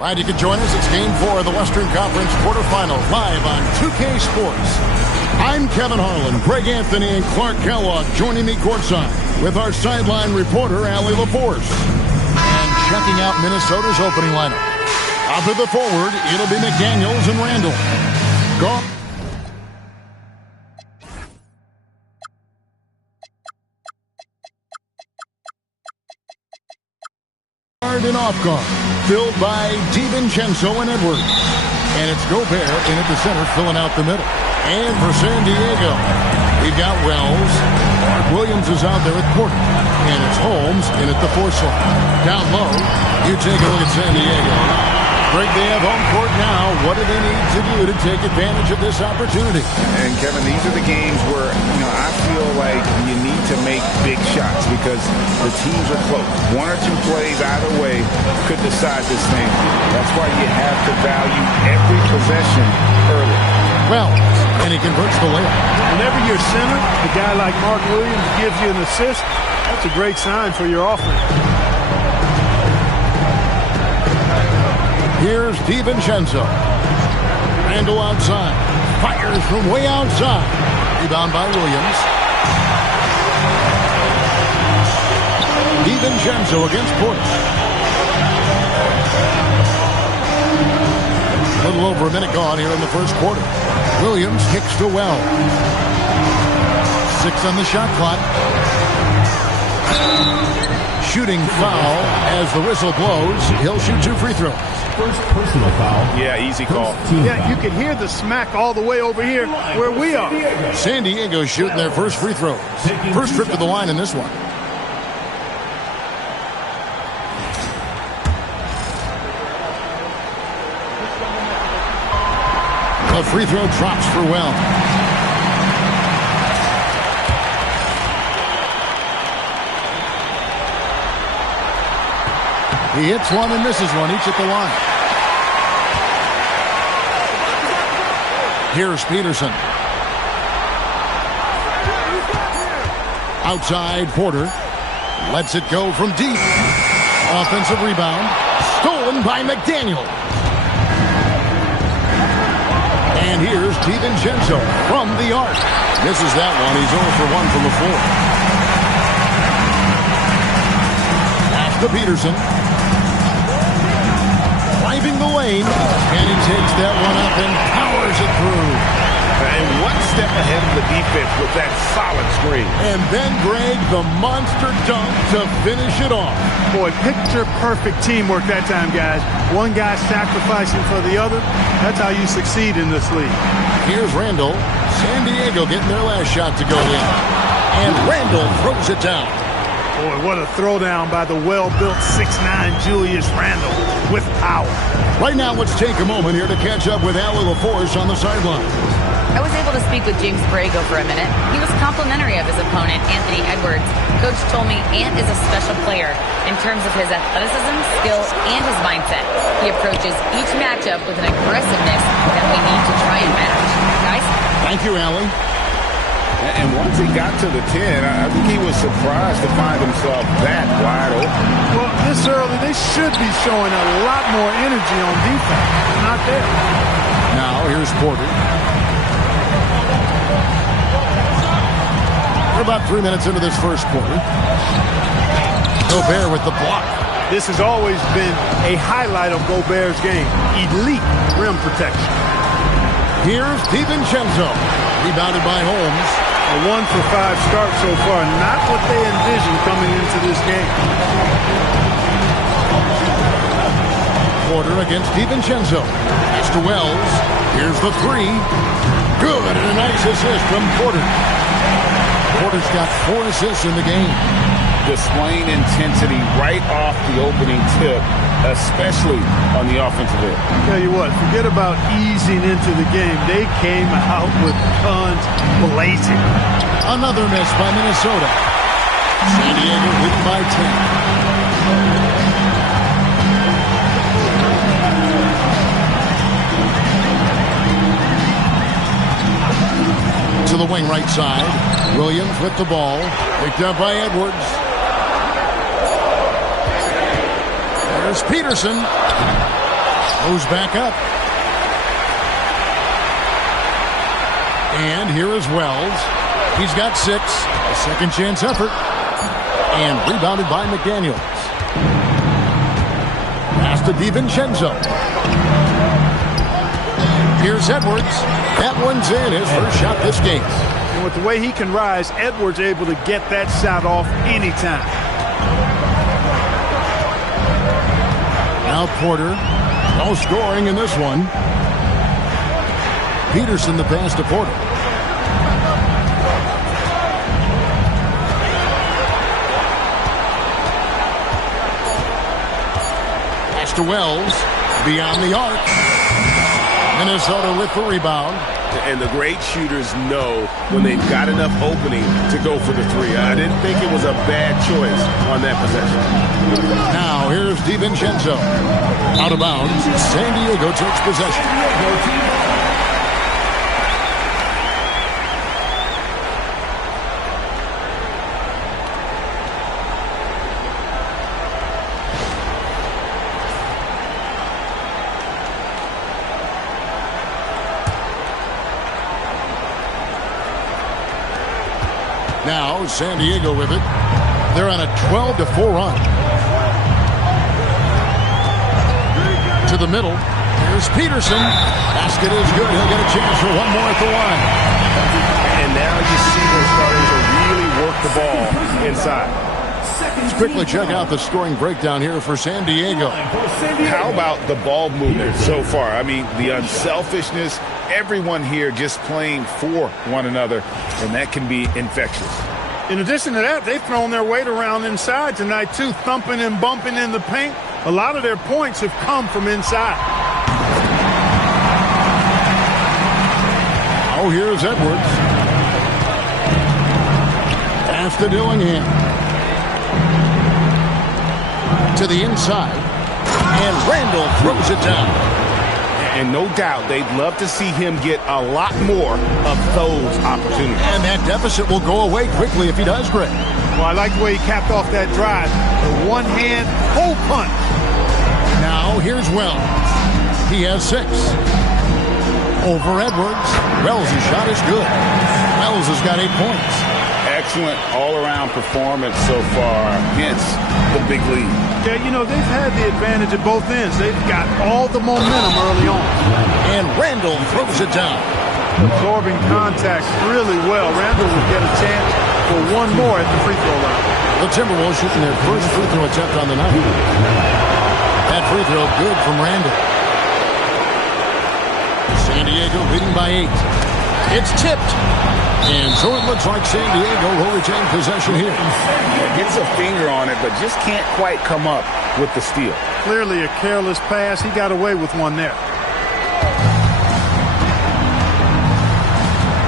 Glad you could join us. It's Game 4 of the Western Conference quarterfinals live on 2K Sports. I'm Kevin Harlan, Greg Anthony, and Clark Kellogg joining me courtside with our sideline reporter, Allie LaForce. And checking out Minnesota's opening lineup. Up at the forward, it'll be McDaniels and Randall. Go. And off guard, filled by DiVincenzo and Edwards. And it's Gobert in at the center, filling out the middle. And for San Diego, we've got Wells. Mark Williams is out there at court. And it's Holmes in at the 4 slot. Down low, you take a look at San Diego. Greg, they have home court now. What do they need to do to take advantage of this opportunity? And, Kevin, these are the games where, I feel like you need to make big shots because the teams are close. 1 or 2 plays either way could decide this thing. That's why you have to value every possession early. Well, and he converts the layup. Whenever your center, a guy like Mark Williams, gives you an assist, that's a great sign for your offense. Here's DiVincenzo. Randall outside. Fires from way outside. Rebound by Williams. DiVincenzo against Porter. A little over a minute gone here in the first quarter. Williams kicks to Well. 6 on the shot clock. Shooting foul as the whistle blows. He'll shoot 2 free throws. First personal foul. Yeah, easy call. Yeah, you can hear the smack all the way over here where we are. San Diego shooting their first free throws. First trip to the line in this one. The free throw drops for Well. He hits one and misses one, each at the line. Here's Peterson. Outside, Porter. Lets it go from deep. Offensive rebound. Stolen by McDaniel. And here's DiVincenzo from the arc. Misses that one. He's 0 for 1 from the floor. Pass to Peterson. Driving the lane, and he takes that one up and powers it through. And 1 step ahead of the defense with that solid screen. And then, Greg, the monster dunk to finish it off. Boy, picture-perfect teamwork that time, guys. One guy sacrificing for the other. That's how you succeed in this league. Here's Randall. San Diego getting their last shot to go in. And Randall throws it down. Boy, what a throwdown by the well-built 6'9" Julius Randle with power. Right now, let's take a moment here to catch up with Allie LaForce on the sideline. I was able to speak with James Borrego for a minute. He was complimentary of his opponent, Anthony Edwards. Coach told me Ant is a special player in terms of his athleticism, skill, and his mindset. He approaches each matchup with an aggressiveness that we need to try and match. Guys? Thank you, Allie. And once he got to the 10, I think he was surprised to find himself that wide open. Well, this early, they should be showing a lot more energy on defense. It's not there. Now, here's Porter. We're about 3 minutes into this first quarter. Gobert with the block. This has always been a highlight of Gobert's game. Elite rim protection. Here's DiVincenzo. Rebounded by Holmes. A 1 for 5 start so far. Not what they envisioned coming into this game. Porter against DiVincenzo. It's to Wells. Here's the 3. Good, and a nice assist from Porter. Porter's got 4 assists in the game. Displaying intensity right off the opening tip, especially on the offensive end. Tell you what, forget about easing into the game. They came out with guns blazing. Another miss by Minnesota. San Diego leading by 10. To the wing right side. Williams with the ball. Picked up by Edwards. There's Peterson. Goes back up. And here is Wells. He's got 6. A second chance effort. And rebounded by McDaniels. Pass to DiVincenzo. Here's Edwards. That one's in. His first shot this game. And with the way he can rise, Edwards able to get that shot off anytime. Now Porter. No scoring in this one. Peterson the pass to Porter. Pass to Wells. Beyond the arc. Minnesota with the rebound. And the great shooters know when they've got enough opening to go for the 3. I didn't think it was a bad choice on that possession. Now here's DiVincenzo. Out of bounds. San Diego takes possession. Now San Diego with it. They're on a 12-4 run. To the middle. Here's Peterson. Basket is good. He'll get a chance for one more at the line. And now you see they're starting to really work the ball inside. Let's quickly check out the scoring breakdown here for San Diego. How about the ball movement so far? I mean, the unselfishness, everyone here just playing for one another, and that can be infectious. In addition to that, they've thrown their weight around inside tonight, too, thumping and bumping in the paint. A lot of their points have come from inside. Oh, here's Edwards. Pass to Dillingham. To the inside. And Randall throws it down. And no doubt they'd love to see him get a lot more of those opportunities. And that deficit will go away quickly if he does, Greg. Well, I like the way he capped off that drive. The one-hand hole punch. Now here's Wells. He has 6. Over Edwards. Wells' shot is good. Wells has got 8 points. Excellent all-around performance so far, hence the big lead. Yeah, you know, they've had the advantage at both ends. They've got all the momentum early on. And Randall throws it down. Absorbing contact really well. Randall will get a chance for one more at the free throw line. The Timberwolves shooting their first free throw attempt on the night. That free throw good from Randall. San Diego leading by 8. It's tipped. And so it looks like San Diego will retain possession here. Gets a finger on it, but just can't quite come up with the steal. Clearly a careless pass. He got away with one there.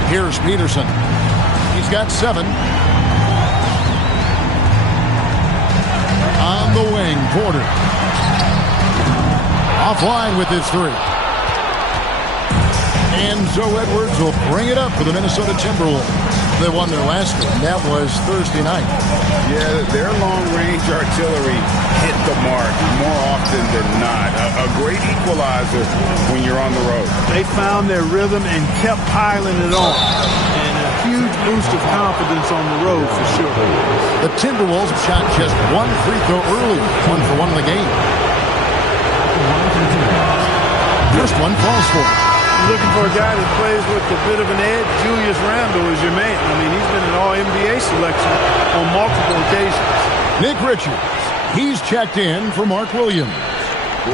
Here's Peterson. He's got 7. On the wing, Porter. Offline with his 3. And so Edwards will bring it up for the Minnesota Timberwolves. They won their last game. That was Thursday night. Yeah, their long-range artillery hit the mark more often than not. A great equalizer when you're on the road. They found their rhythm and kept piling it on. And a huge boost of confidence on the road for sure. The Timberwolves shot just 1 free throw early. 1 for 1 in the game. First one falls for him. Looking for a guy that plays with a bit of an edge. Julius Randle is your man. I mean, he's been an All-NBA selection on multiple occasions. Nick Richards, he's checked in for Mark Williams.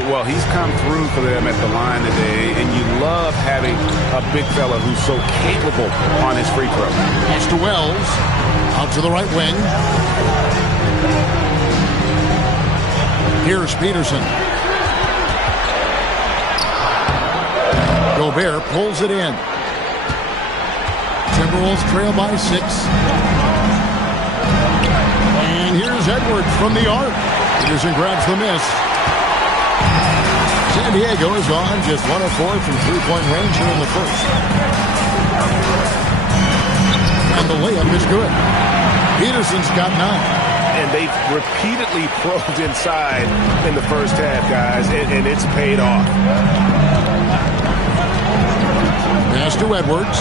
Well, he's come through for them at the line today, and you love having a big fella who's so capable on his free throw. Pass to Wells, out to the right wing. Here's Peterson. Gobert pulls it in. Timberwolves trail by 6. And here's Edwards from the arc. Peterson grabs the miss. San Diego is on just 1 of 4 from three-point range here in the first. And the layup is good. Peterson's got 9. And they've repeatedly probed inside in the first half, guys, and it's paid off. Pass to Edwards.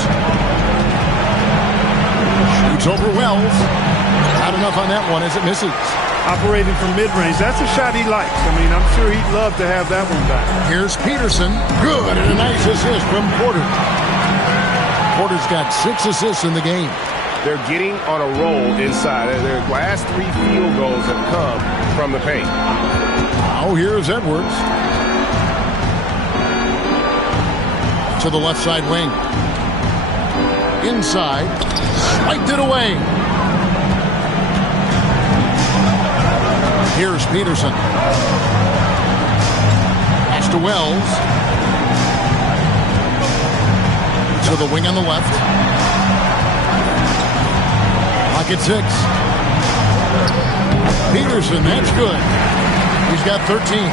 Shoots over Wells. Not enough on that one as it misses. Operating from mid-range. That's a shot he likes. I mean, I'm sure he'd love to have that one back. Here's Peterson. Good, and a nice assist from Porter. Porter's got 6 assists in the game. They're getting on a roll inside. Their last 3 field goals have come from the paint. Now here's Edwards. To the left side wing. Inside. Swiped it away. Here's Peterson. Pass to Wells. To the wing on the left. Pocket 6. Peterson, that's good. He's got 13.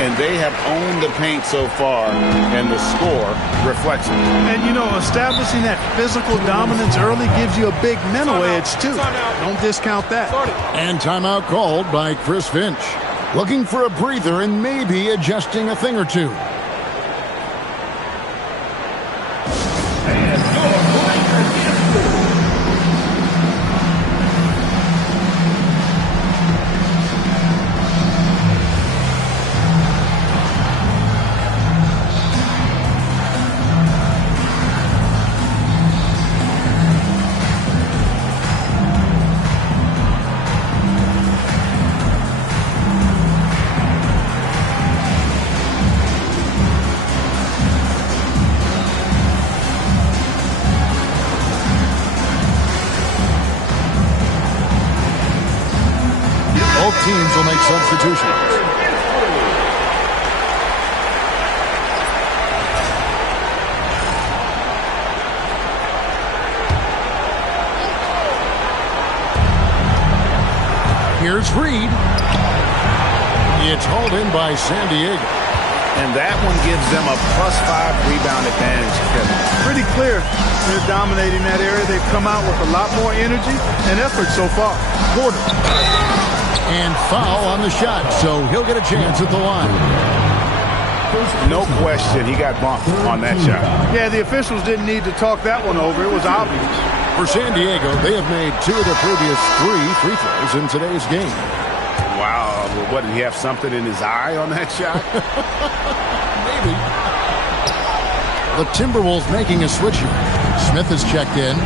And they have owned the paint so far, and the score reflects it. And, you know, establishing that physical dominance early gives you a big mental edge, too. Don't discount that. And timeout called by Chris Finch. Looking for a breather and maybe adjusting a thing or two. Teams will make substitutions. Here's Reed. It's hauled in by San Diego. And that one gives them a +5 rebound advantage, Kevin. Pretty clear they're dominating that area. They've come out with a lot more energy and effort so far. Porter. And foul on the shot, so he'll get a chance at the line. No question, he got bumped on that shot. Yeah, the officials didn't need to talk that one over. It was obvious. For San Diego, they have made 2 of their previous 3 free throws in today's game. Wow, what, did he have something in his eye on that shot? Maybe. The Timberwolves making a switch here. Smith is checked in.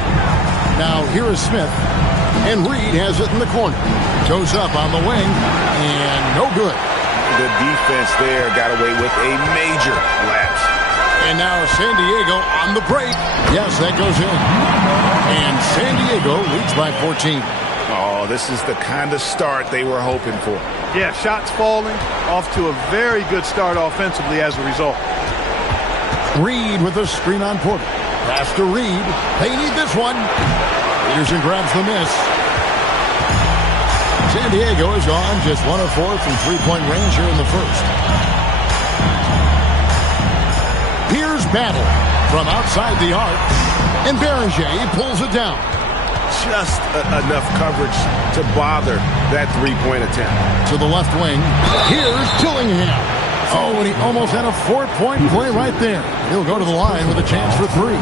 Now here is Smith. And Reed has it in the corner. Goes up on the wing, and no good. The defense there got away with a major lapse. And now San Diego on the break. Yes, that goes in. And San Diego leads by 14. Oh, this is the kind of start they were hoping for. Yeah, shots falling, off to a very good start offensively as a result. Reed with a screen on Porter. Pass to Reed. They need this one. Peterson grabs the miss. San Diego is on just 1 of 4 from three-point range here in the first. Here's Battle from outside the arc. And Beringer pulls it down. Just enough coverage to bother that three-point attempt. To the left wing. Here's Tillingham. Oh, and he almost had a 4-point play right there. He'll go to the line with a chance for 3.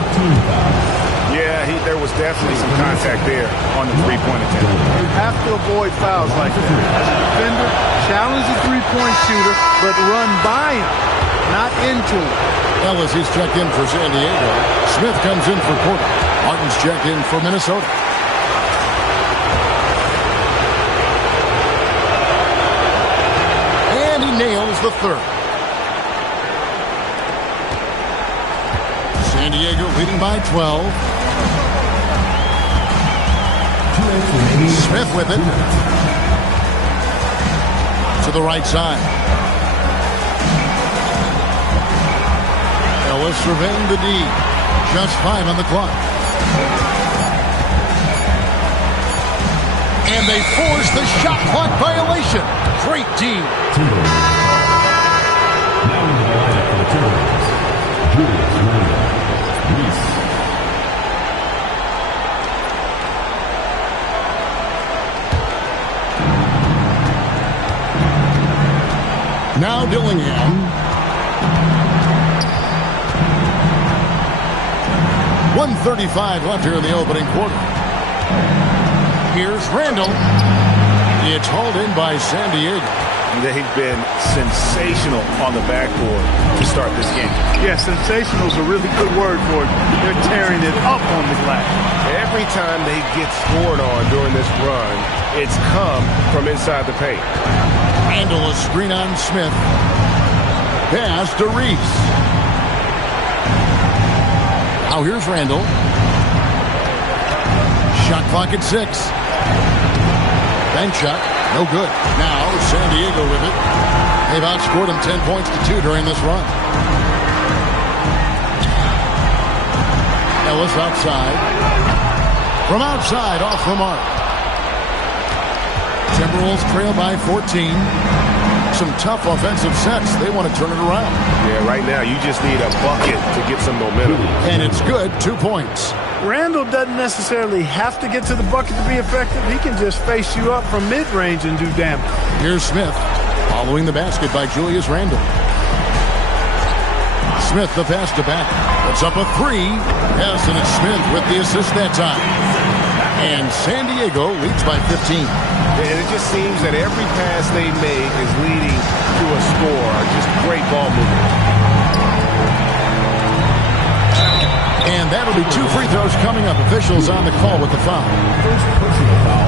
Yeah, there was definitely some contact there on the three-point attempt. You have to avoid fouls like that. As a defender, challenge the three-point shooter, but run by him, not into him. Ellis is checked in for San Diego. Smith comes in for Porter. Martin's checked in for Minnesota. And he nails the third. San Diego leading by 12. Smith with it. To the right side. Ellis surveying the D. Just 5 on the clock. And they force the shot clock violation. Great team. Now in the lineup for the Timberwolves, Julius Randle, Reese. Dillingham. 1:35 left here in the opening quarter. Here's Randall. It's hauled in by San Diego. They've been sensational on the backboard to start this game. Yeah, sensational is a really good word for it. They're tearing it up on the glass. Every time they get scored on during this run, it's come from inside the paint. Randall, a screen on Smith. Pass to Reese. Now here's Randall. Shot clock at 6. Bank shot. No good. Now San Diego with it. They've outscored them 10 points to 2 during this run. Ellis outside. From outside, off the mark. Timberwolves trail by 14. Some tough offensive sets. They want to turn it around. Yeah, right now you just need a bucket to get some momentum. And it's good. 2 points. Randall doesn't necessarily have to get to the bucket to be effective. He can just face you up from mid-range and do damage. Here's Smith, following the basket by Julius Randle. Smith, the pass to back. It's up a 3. Yes, and it's Smith with the assist that time. And San Diego leads by 15. And it just seems that every pass they make is leading to a score. Just great ball movement. And that'll be 2 free throws coming up. Officials on the call with the foul.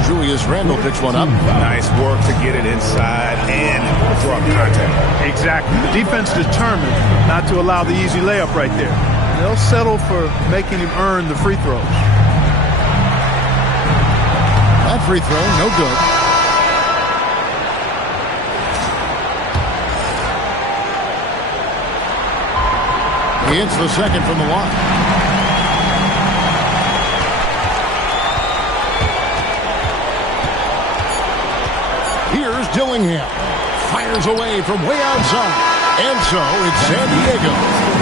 Julius Randle picks one up. Nice work to get it inside and draw contact. Exactly. The defense determined not to allow the easy layup right there. They'll settle for making him earn the free throws. That free throw, no good. He hits the second from the line. Here's Dillingham. Fires away from way outside. And so it's San Diego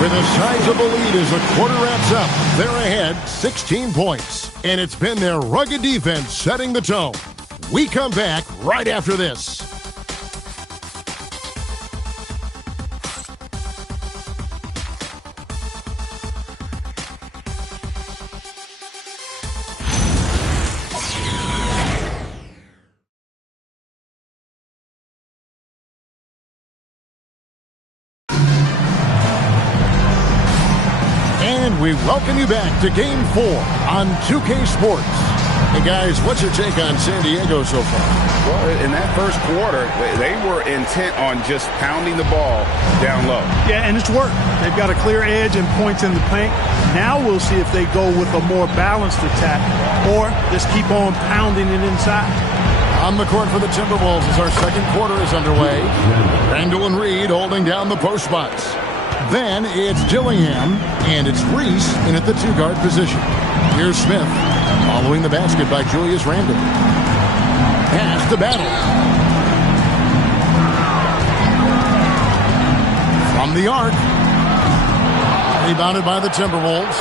with a sizable lead as the quarter wraps up. They're ahead 16 points. And it's been their rugged defense setting the tone. We come back right after this. We welcome you back to Game 4 on 2K Sports. Hey, guys, what's your take on San Diego so far? Well, in that first quarter, they were intent on just pounding the ball down low. Yeah, and it's worked. They've got a clear edge and points in the paint. Now we'll see if they go with a more balanced attack or just keep on pounding it inside. On the court for the Timberwolves as our second quarter is underway. Randall and Reed holding down the post spots. Then it's Dillingham, and it's Reese in at the 2-guard position. Here's Smith, following the basket by Julius Randle. Pass to Battle. From the arc. Rebounded by the Timberwolves.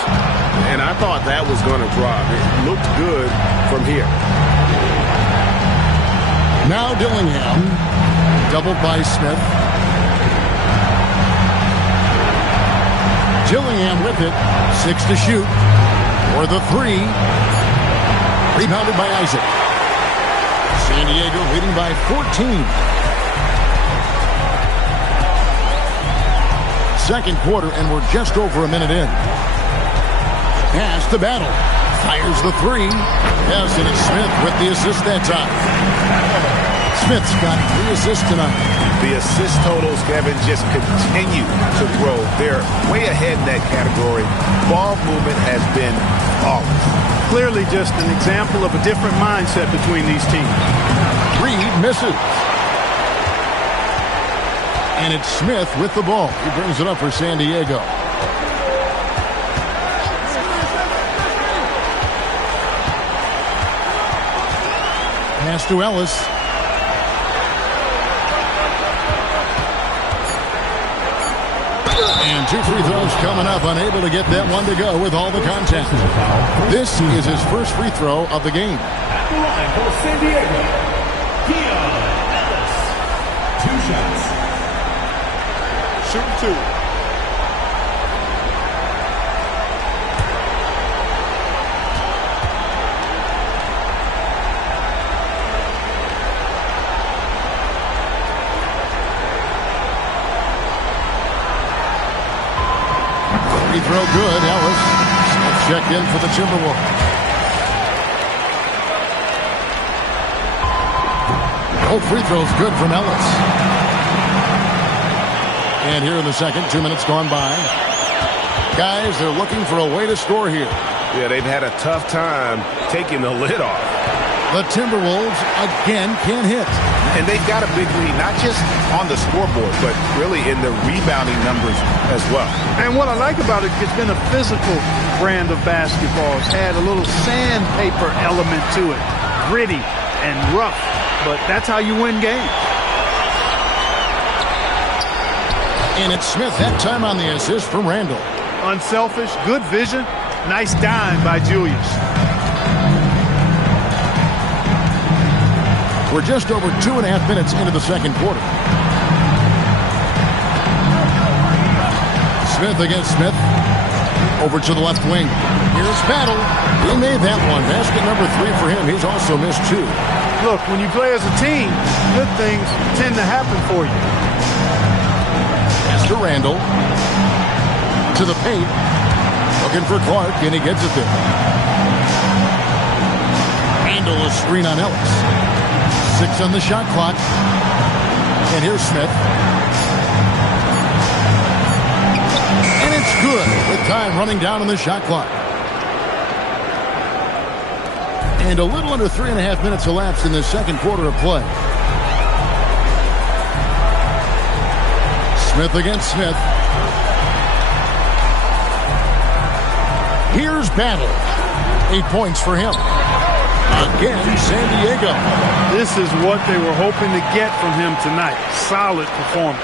And I thought that was going to drop. It looked good from here. Now Dillingham, doubled by Smith. Dillingham with it. 6 to shoot. For the 3. Rebounded by Isaac. San Diego leading by 14. Second quarter, and we're just over a minute in. Pass to Battle. Fires the 3. Yes, and it's Smith with the assist that time. Smith's got 3 assists tonight. The assist totals, Kevin, just continue to grow. They're way ahead in that category. Ball movement has been flawless. Clearly just an example of a different mindset between these teams. Reed misses. And it's Smith with the ball. He brings it up for San Diego. Pass to Ellis. And 2 free throws coming up. Unable to get that one to go with all the contact. This is his first free throw of the game. At the line for San Diego, Ellis. 2 shots. shooting 2. Free throw good. Ellis checked in for the Timberwolves. Both free throws good from Ellis. And here in the second, 2 minutes gone by. Guys, they're looking for a way to score here. Yeah, they've had a tough time taking the lid off. The Timberwolves again can't hit. And they've got a big lead, not just on the scoreboard, but really in the rebounding numbers as well. And what I like about it, it's been a physical brand of basketball. It's had a little sandpaper element to it. Gritty and rough. But that's how you win games. And it's Smith that time on the assist from Randall. Unselfish, good vision. Nice dime by Julius. We're just over 2.5 minutes into the second quarter. Smith against Smith. Over to the left wing. Here's Battle. He made that one. Basket number 3 for him. He's also missed 2. Look, when you play as a team, good things tend to happen for you. Pass to Randall. To the paint. Looking for Clark, and he gets it there. Randall, a screen on Ellis. 6 on the shot clock. And here's Smith. And it's good with time running down on the shot clock. And a little under 3.5 minutes elapsed in the second quarter of play. Smith against Smith. Here's Battle. 8 points for him. Again, San Diego. This is what they were hoping to get from him tonight. Solid performance.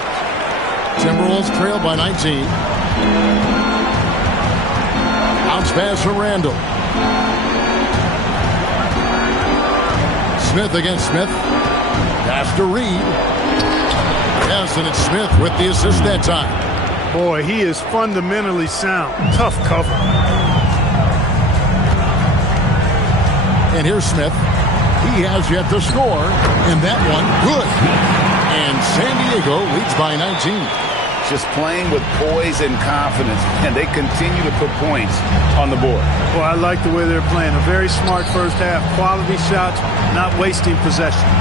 Timberwolves trail by 19. Bounce pass for Randall. Smith against Smith. Pass to Reed. Yes, and it's Smith with the assist that time. Boy, he is fundamentally sound. Tough cover. And here's Smith. He has yet to score. And that one, good. And San Diego leads by 19. Just playing with poise and confidence, and they continue to put points on the board. Well, I like the way they're playing. A very smart first half. Quality shots, not wasting possessions.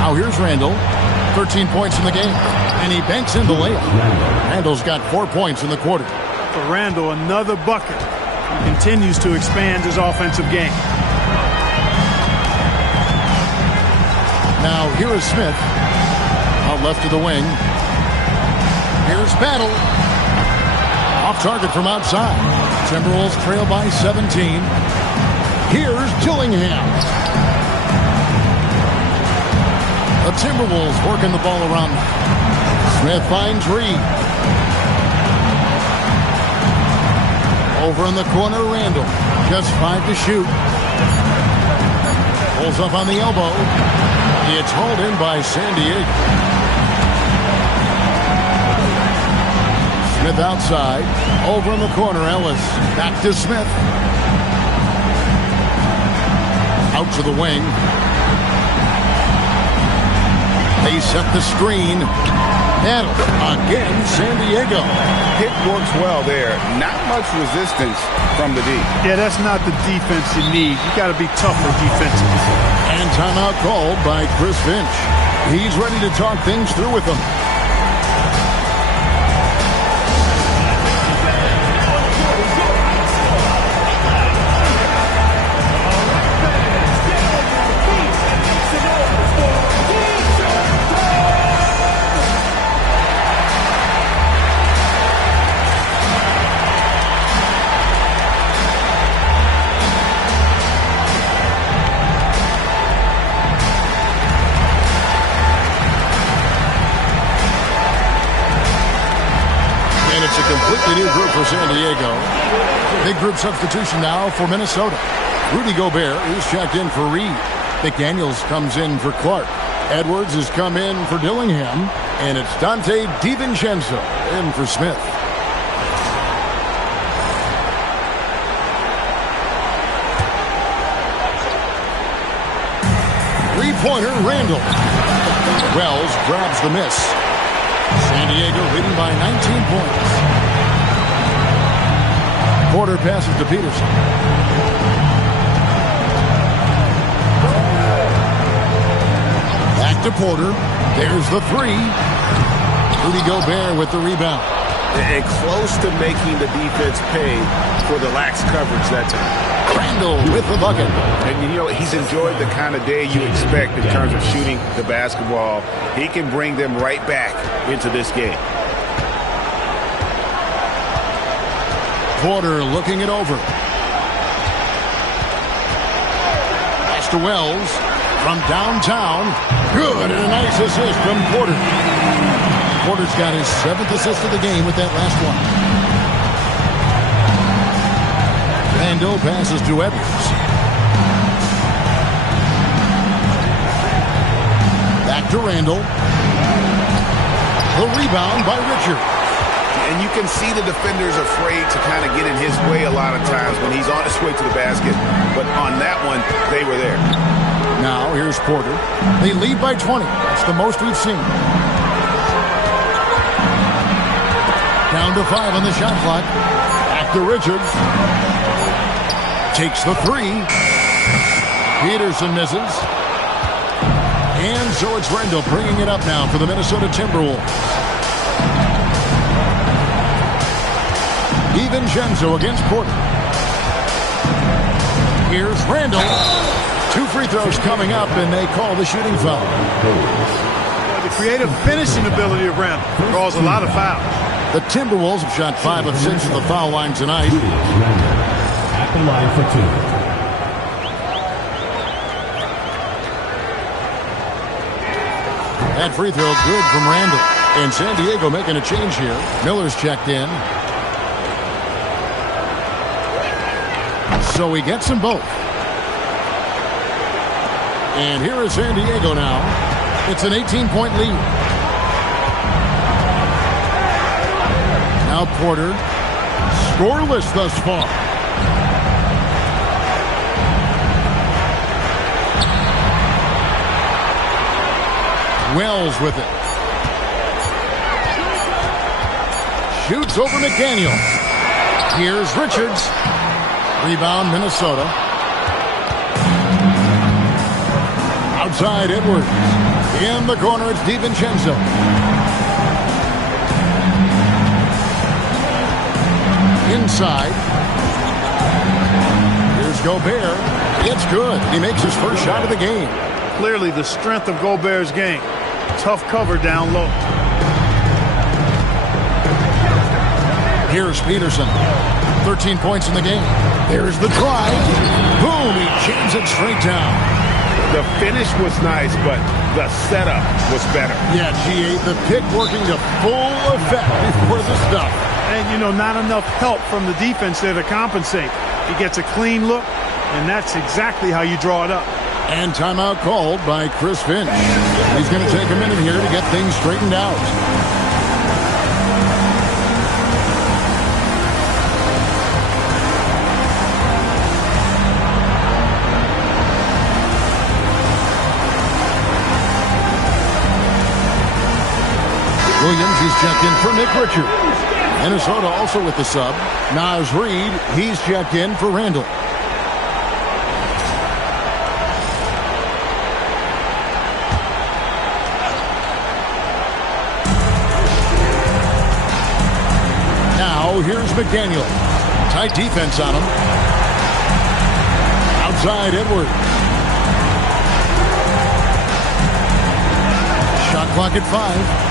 Now here's Randall. 13 points in the game. And he banks in the layup. Randall's got 4 points in the quarter. For Randall, another bucket. He continues to expand his offensive game. Now here is Smith. Out left to the wing. Here's Battle. Off target from outside. Timberwolves trail by 17. Here's Dillingham. The Timberwolves working the ball around. Smith finds Reed. Over in the corner, Randall. Just 5 to shoot. Pulls up on the elbow. It's hauled in by San Diego. Smith outside. Over in the corner, Ellis. Back to Smith. Out to the wing. They set the screen. Battle again, San Diego. Pick works well there. Not much resistance from the D. Yeah, that's not the defense you need. You got to be tougher defensively. And timeout called by Chris Finch. He's ready to talk things through with them. Completely new group for San Diego. Big group substitution now for Minnesota. Rudy Gobert is checked in for Reed. McDaniels comes in for Clark. Edwards has come in for Dillingham, and it's Dante DiVincenzo in for Smith. Three-pointer, Randall. Wells grabs the miss. San Diego leading by 19 points. Porter passes to Peterson. Back to Porter. There's the three. Rudy Gobert with the rebound. And close to making the defense pay for the lax coverage that time. Randall with the bucket. And, you know, he's enjoyed the kind of day you expect in terms of shooting the basketball. He can bring them right back into this game. Porter looking it over. Pass to Wells from downtown. Good, and a nice assist from Porter. Porter's got his 7th assist of the game with that last one. Randall passes to Edwards. Back to Randall. The rebound by Richard. And you can see the defender's afraid to kind of get in his way a lot of times when he's on his way to the basket. But on that one, they were there. Now, here's Porter. They lead by 20. That's the most we've seen. Down to 5 on the shot clock. Back to Richards. Takes the three. Peterson misses. And so it's Randall bringing it up now for the Minnesota Timberwolves. DiVincenzo against Porter. Here's Randall. 2 free throws coming up, and they call the shooting foul. The creative finishing ability of Randall draws a lot of fouls. The Timberwolves have shot 5 of 6 at the foul line tonight. At the line for 2. That free throw good from Randall. And San Diego making a change here. Miller's checked in. So he gets them both. And here is San Diego now. It's an 18-point lead. Now Porter. Scoreless thus far. Wells with it. Shoots over McDaniel. Here's Richards. Rebound, Minnesota. Outside, Edwards. In the corner, it's DiVincenzo. Inside. Here's Gobert. It's good. He makes his first shot of the game. Clearly the strength of Gobert's game. Tough cover down low. Here's Peterson. 13 points in the game. There's the drive. Boom, he jams it straight down. The finish was nice, but the setup was better. Yeah, G8, the pick working to full effect before the stuff. And, you know, not enough help from the defense there to compensate. He gets a clean look, and that's exactly how you draw it up. And timeout called by Chris Finch. He's going to take a minute here to get things straightened out. Williams, he's checked in for Nick Richards. Minnesota also with the sub. Naz Reid, he's checked in for Randall. Now here's McDaniel. Tight defense on him. Outside Edwards. Shot clock at 5.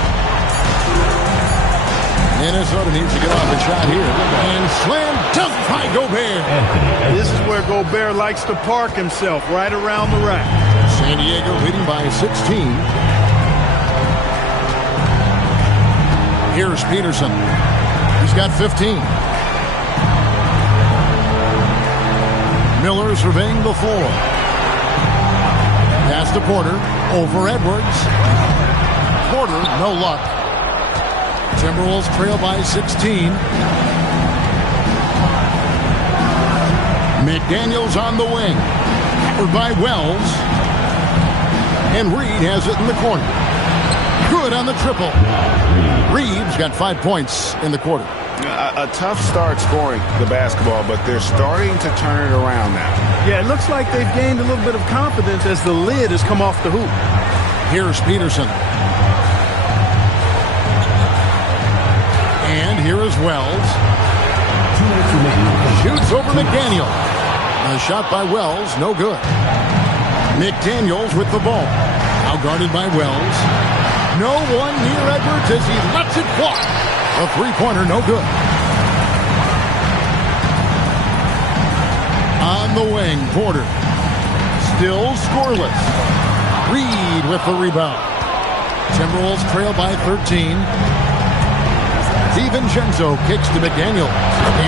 Minnesota needs to get off a shot here. And slam dunk by Gobert. This is where Gobert likes to park himself, right around the rack. San Diego leading by 16. Here's Peterson. He's got 15. Miller surveying the floor. Pass to Porter. Over Edwards. Porter, no luck. Timberwolves trail by 16. McDaniels on the wing. Covered by Wells. And Reed has it in the corner. Good on the triple. Reed's got 5 points in the quarter. A tough start scoring the basketball, but they're starting to turn it around now. Yeah, it looks like they've gained a little bit of confidence as the lid has come off the hoop. Here's Peterson. And here is Wells. Shoots over McDaniel. A shot by Wells, no good. McDaniels with the ball. Now guarded by Wells. No one near Edwards as he lets it fly. A three-pointer, no good. On the wing, Porter. Still scoreless. Reed with the rebound. Timberwolves trail by 13. DiVincenzo kicks to McDaniels.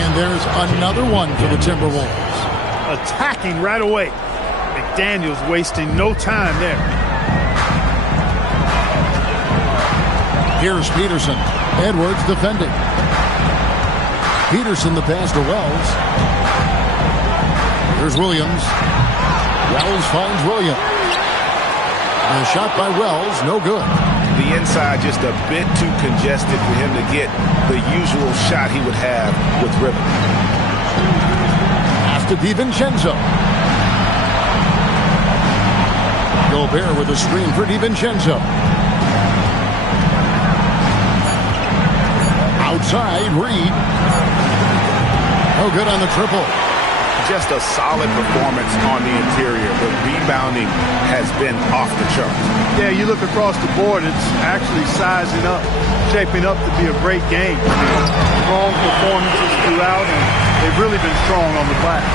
And there's another one for the Timberwolves. Attacking right away. McDaniels wasting no time there. Here's Peterson. Edwards defending. Peterson the pass to Wells. Here's Williams. Wells finds Williams. A shot by Wells, no good. The inside just a bit too congested for him to get the usual shot he would have with rhythm. Pass to DiVincenzo. Gobert with a screen for DiVincenzo. Outside, Reed. No good on the triple. Just a solid performance on the interior. The rebounding has been off the chart. Yeah, you look across the board, it's actually sizing up, shaping up to be a great game. Strong performances throughout, and they've really been strong on the glass.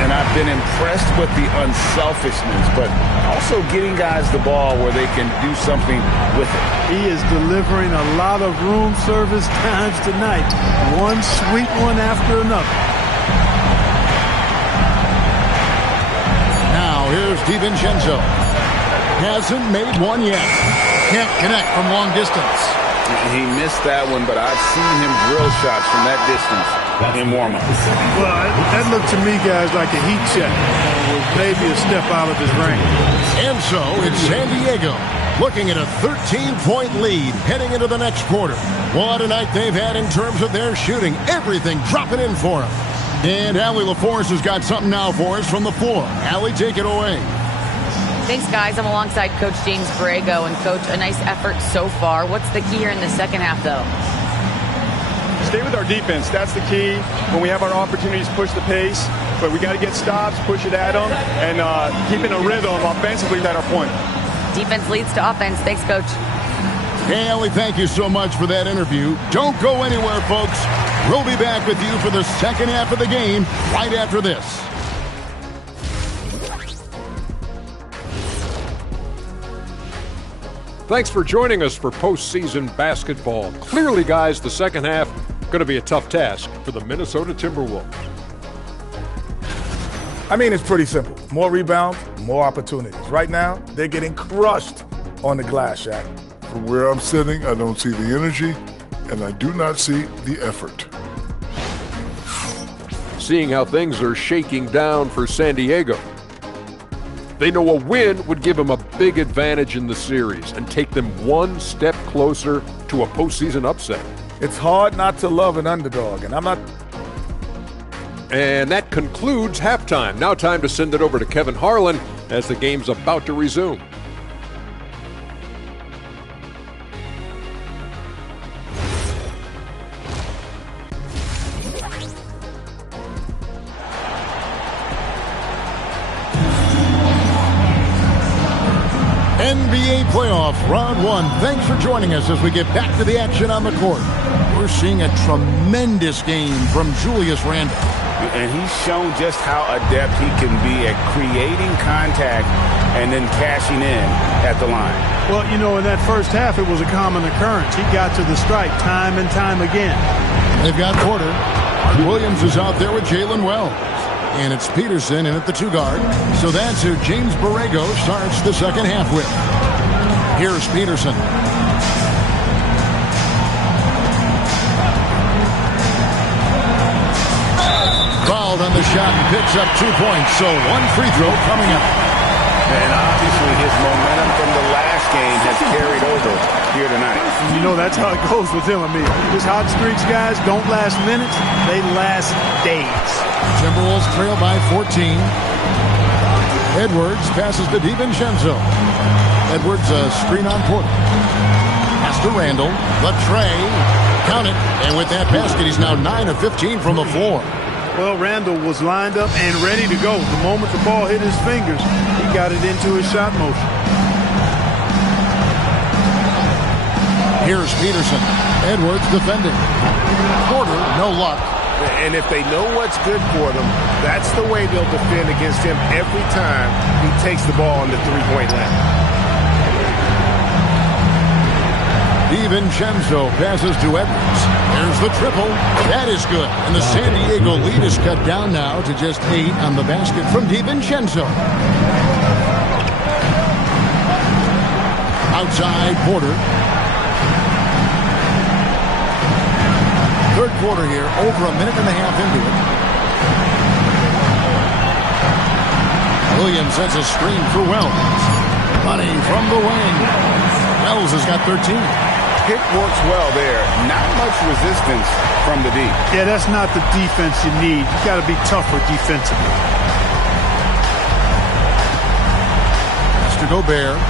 And I've been impressed with the unselfishness, but also getting guys the ball where they can do something with it. He is delivering a lot of room service times tonight. One sweet one after another. Now here's DiVincenzo. Hasn't made one yet. Can't connect from long distance. He missed that one, but I've seen him drill shots from that distance in warm-up. Well, that looked to me, guys, like a heat check. Maybe a step out of his range. And so it's San Diego looking at a 13-point lead heading into the next quarter. What a night they've had in terms of their shooting. Everything dropping in for them. And Allie LaForce has got something now for us from the floor. Allie, take it away. Thanks, guys. I'm alongside Coach James Borrego. And, Coach, a nice effort so far. What's the key here in the second half, though? Stay with our defense. That's the key. When we have our opportunities, push the pace. But we got to get stops, push it at them, and keeping a rhythm offensively at our point. Defense leads to offense. Thanks, Coach. Hey, Allie, thank you so much for that interview. Don't go anywhere, folks. We'll be back with you for the second half of the game right after this. Thanks for joining us for postseason basketball. Clearly, guys, the second half going to be a tough task for the Minnesota Timberwolves. I mean, it's pretty simple. More rebounds, more opportunities. Right now, they're getting crushed on the glass, Shaq. From where I'm sitting, I don't see the energy, and I do not see the effort. Seeing how things are shaking down for San Diego, they know a win would give them a big advantage in the series and take them one step closer to a postseason upset. It's hard not to love an underdog, and I'm not... And that concludes halftime. Now time to send it over to Kevin Harlan as the game's about to resume. NBA playoff round one. Thanks for joining us as we get back to the action on the court. We're seeing a tremendous game from Julius Randle. And he's shown just how adept he can be at creating contact and then cashing in at the line. Well, you know, in that first half, it was a common occurrence. He got to the stripe time and time again. They've got Porter. Williams is out there with Jalen Wells. And it's Peterson in at the 2 guard. So that's who James Borrego starts the second half with. Here's Peterson. Fouled on the shot and picks up 2 points. So 1 free throw coming up. And obviously his momentum from the last game has carried over here tonight. You know, that's how it goes with him. I mean, his hot streaks, guys, don't last minutes. They last days. Timberwolves trail by 14. Edwards passes to DiVincenzo. Edwards a screen on Porter. Pass to Randall. The tray. Count it. And with that basket, he's now 9 of 15 from the floor. Well, Randall was lined up and ready to go. The moment the ball hit his fingers, he got it into his shot motion. Here's Peterson. Edwards defending. Porter, no luck. And if they know what's good for them, that's the way they'll defend against him every time he takes the ball on the three-point line. DiVincenzo passes to Edwards. There's the triple. That is good. And the San Diego lead is cut down now to just 8 on the basket from DiVincenzo. Outside, Porter. Third quarter here, over a minute and a half into it. Williams sets a screen for Wells. Money from the wing. Wells has got 13. Pick works well there. Not much resistance from the D. Yeah, that's not the defense you need. You got to be tougher defensively. Mr. Gobert.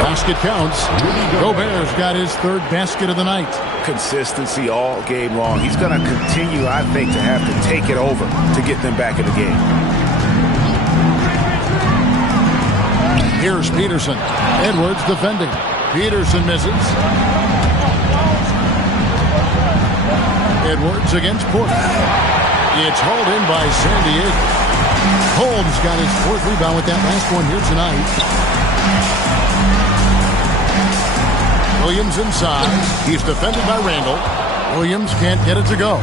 Basket counts. Gobert's got his 3rd basket of the night. Consistency all game long. He's going to continue, I think, to have to take it over to get them back in the game. Here's Peterson. Edwards defending. Peterson misses. Edwards against Porter. It's hauled in by San Diego. Holmes got his 4th rebound with that last one here tonight. Williams inside. He's defended by Randall. Williams can't get it to go.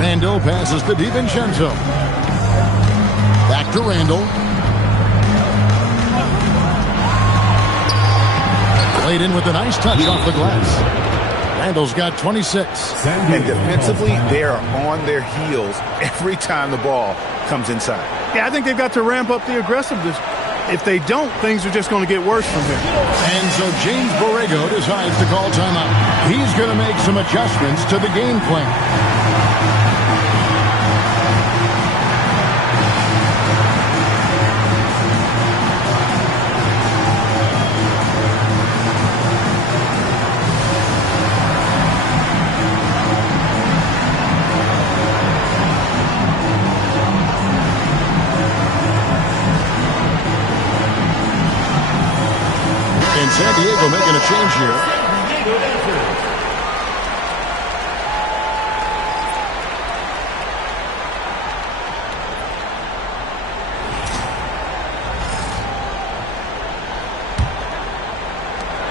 Randall passes to DiVincenzo. Back to Randall. Laid in with a nice touch off the glass. Randall's got 26. And defensively, they are on their heels every time the ball comes inside. Yeah, I think they've got to ramp up the aggressiveness. If they don't, things are just going to get worse from here. And so James Borrego decides to call timeout. He's going to make some adjustments to the game plan. San Diego making a change here.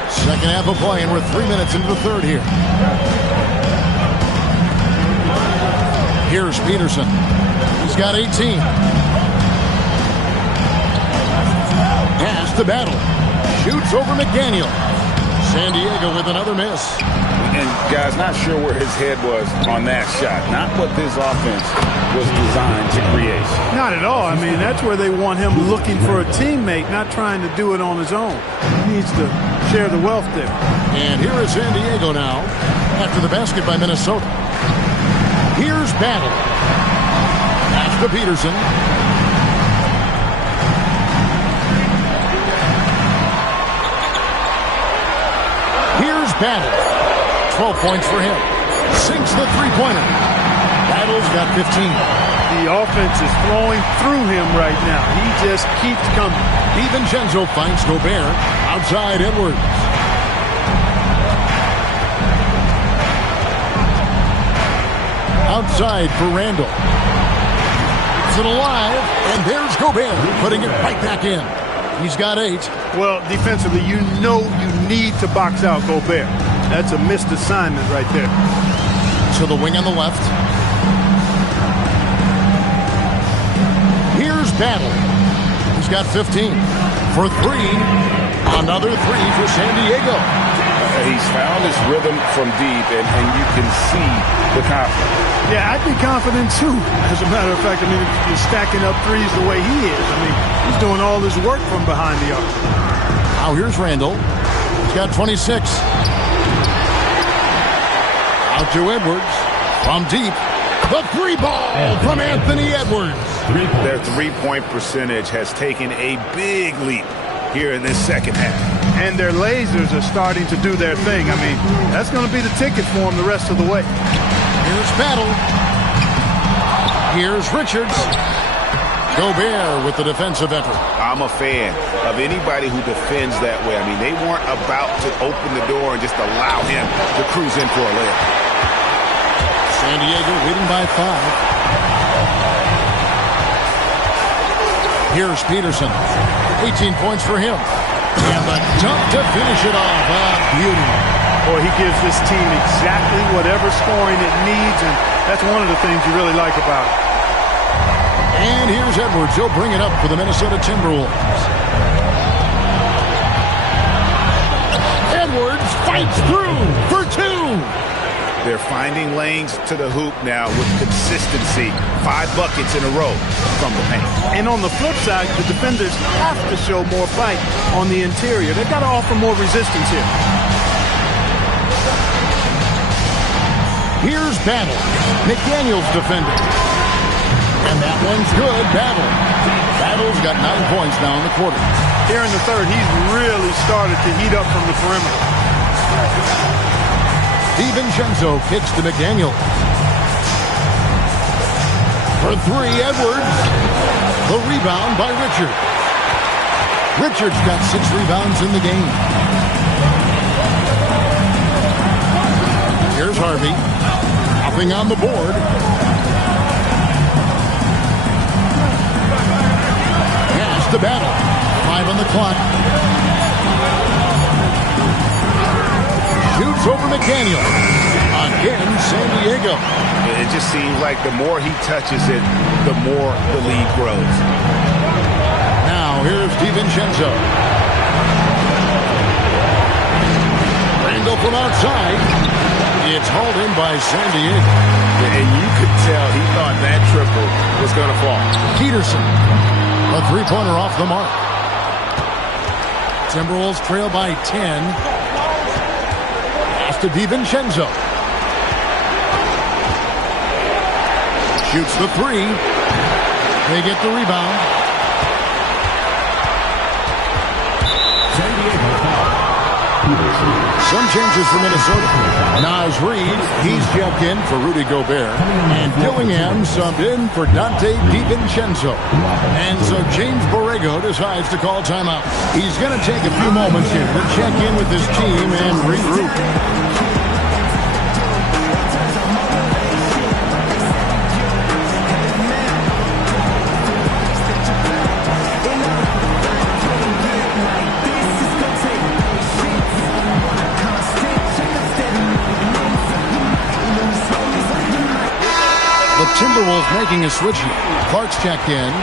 Second half of play, and we're 3 minutes into the third here. Here's Peterson. He's got 18. Pass to Battle. Shoots over McDaniel. San Diego with another miss. And, guys, not sure where his head was on that shot. Not what this offense was designed to create. Not at all. I mean, that's where they want him looking for a teammate, not trying to do it on his own. He needs to share the wealth there. And here is San Diego now after the basket by Minnesota. Here's Battle. Pass to Peterson. Battle. 12 points for him. Sinks the three-pointer. Battle's got 15. The offense is flowing through him right now. He just keeps coming. DiVincenzo finds Gobert. Outside Edwards. Outside for Randall. Keeps it alive. And there's Gobert putting it right back in. He's got 8. Well, defensively, you know you need to box out Gobert. That's a missed assignment right there. To the wing on the left. Here's Battle. He's got 15. For three. Another three for San Diego. He's found his rhythm from deep, and you can see the confidence. Yeah, I'd be confident too. As a matter of fact, I mean, if you're stacking up threes the way he is, I mean, he's doing all his work from behind the arc. Now here's Randall. He's got 26. Out to Edwards. From deep. The three ball from Anthony Edwards. Their three-point percentage has taken a big leap here in this second half. And their lasers are starting to do their thing. I mean, that's going to be the ticket for them the rest of the way. Here's Battle. Here's Richards. Gobert with the defensive effort. I'm a fan of anybody who defends that way. I mean, they weren't about to open the door and just allow him to cruise in for a layup. San Diego leading by 5. Here's Peterson. 18 points for him. And the dunk to finish it off. Beauty. Boy, he gives this team exactly whatever scoring it needs, and that's one of the things you really like about it. And here's Edwards. He'll bring it up for the Minnesota Timberwolves. Edwards fights through for two. They're finding lanes to the hoop now with consistency. 5 buckets in a row from the paint. And on the flip side, the defenders have to show more fight on the interior. They've got to offer more resistance here. Here's Battle. McDaniels defending. And that one's good. Battle's got 9 points now in the quarter. Here in the third, he's really started to heat up from the perimeter. DiVincenzo kicks to McDaniels. For three, Edwards. The rebound by Richards. Richards got 6 rebounds in the game. Here's Harvey. Nothing on the board. Pass to Battle. 5 on the clock. Shoots over McDaniel. Again, San Diego. It just seems like the more he touches it, the more the lead grows. Now, here's DiVincenzo. Randall from outside. It's hauled in by San Diego. And you could tell he thought that triple was going to fall. Peterson. A three-pointer off the mark. Timberwolves trail by 10. To DiVincenzo. Shoots the three. They get the rebound. Some changes for Minnesota. Naz Reid, he's jumped in for Rudy Gobert. And Dillingham subbed in for Dante DiVincenzo. And so James Borrego decides to call timeout. He's going to take a few moments here to check in with his team and regroup. The Timberwolves making a switch here. Clark's checked in.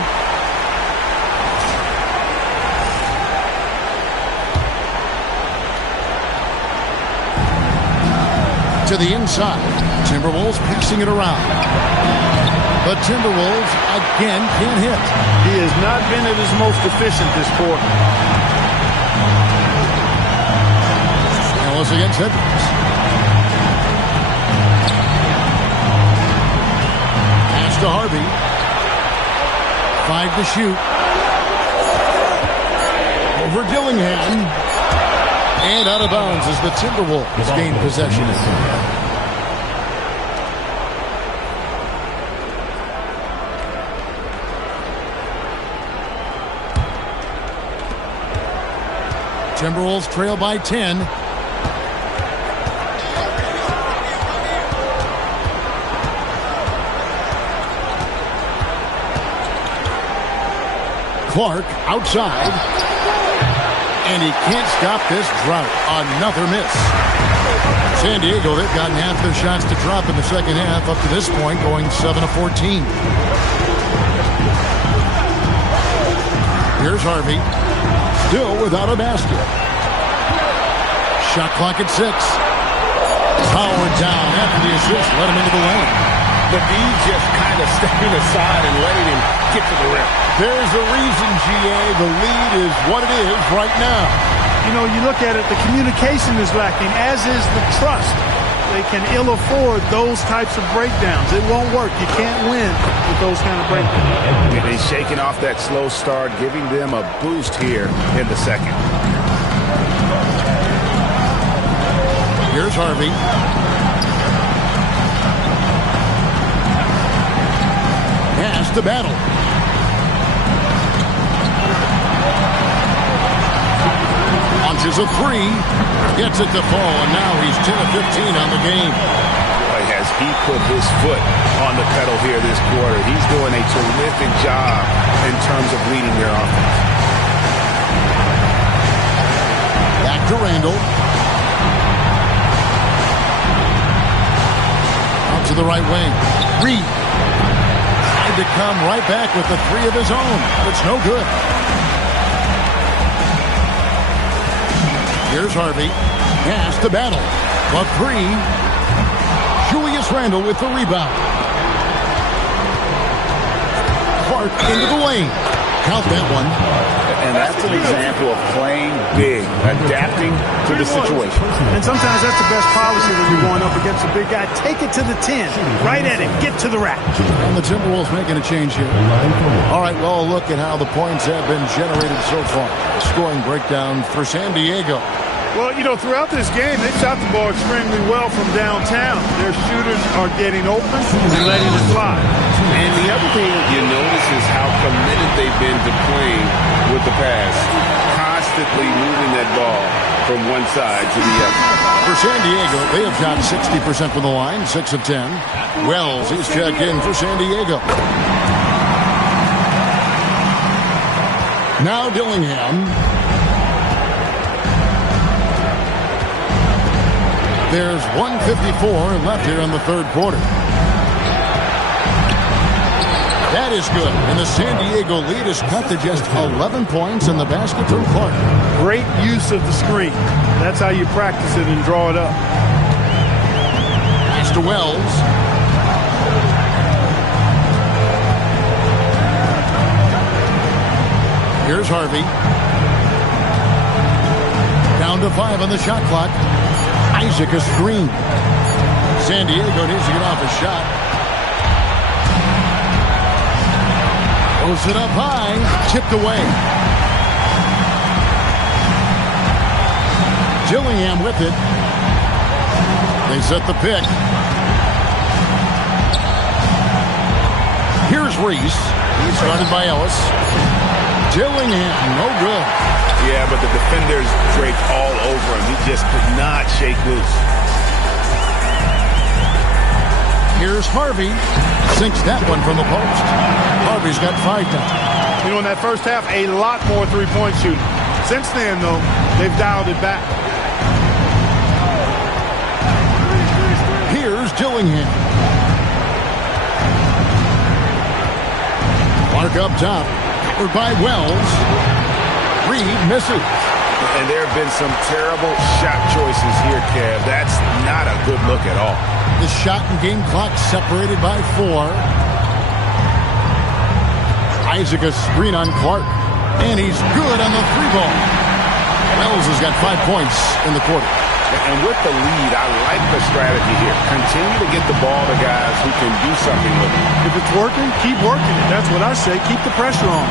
To the inside. Timberwolves passing it around. The Timberwolves again can't hit. He has not been at his most efficient this quarter. Ellis against Edwards. To Harvey. 5 to shoot. Over Dillingham. And out of bounds as the Timberwolves gain possession. Timberwolves trail by 10. Clark outside. And he can't stop this drought. Another miss. San Diego, they've gotten half their shots to drop in the second half up to this point, going 7 of 14. Here's Harvey. Still without a basket. Shot clock at 6. Powered down after the assist. Let him into the lane. But he's just kind of stepping aside and letting him get to the rim. There's a reason, GA. The lead is what it is right now. You know, you look at it, the communication is lacking, as is the trust. They can ill afford those types of breakdowns. It won't work. You can't win with those kind of breakdowns. And he's shaking off that slow start, giving them a boost here in the second. Here's Harvey. Pass to Battle. Launches a 3. Gets it to fall, and now he's 10 of 15 on the game. Boy, has he put his foot on the pedal here this quarter. He's doing a terrific job in terms of leading their offense. Back to Randall. Out to the right wing. Reed. Tried to come right back with the 3 of his own. It's no good. Here's Harvey. Pass to Battle. The 3. Julius Randle with the rebound. Clark into the lane. Count that one. And that's an example of playing big, adapting to the situation. And sometimes that's the best policy when you're going up against a big guy. Take it to the 10. Right at him. Get to the rack. And the Timberwolves making a change here. All right, well, look at how the points have been generated so far. Scoring breakdown for San Diego. Well, you know, throughout this game, they've shot the ball extremely well from downtown. Their shooters are getting open and letting it fly. And the other thing you notice is how committed they've been to playing with the pass. Constantly moving that ball from one side to the other. For San Diego, they have shot 60% from the line, 6 of 10. Wells, he's checked in for San Diego. Now Dillingham. There's 1:54 left here in the third quarter. That is good. And the San Diego lead is cut to just 11 points in the basket from Clark. Great use of the screen. That's how you practice it and draw it up. Pass to Wells. Here's Harvey. Down to 5 on the shot clock. Isaac a screen. San Diego needs to get off a shot. Throws it up high. Tipped away. Dillingham with it. They set the pick. Here's Reese. He's guarded by Ellis. Dillingham, no good. Yeah, but the defenders draped all over him. He just could not shake loose. Here's Harvey. Sinks that one from the post. Harvey's got 5 now. You know, in that first half, a lot more three-point shooting. Since then, though, they've dialed it back. Here's Dillingham. Clark up top. Covered by Wells. Reed misses. And there have been some terrible shot choices here, Kev. That's not a good look at all. The shot and game clock separated by 4. Isaac a screen on Clark. And he's good on the 3-ball. Wells has got 5 points in the quarter. And with the lead, I like the strategy here. Continue to get the ball to guys who can do something with it. If it's working, keep working it. That's what I say. Keep the pressure on.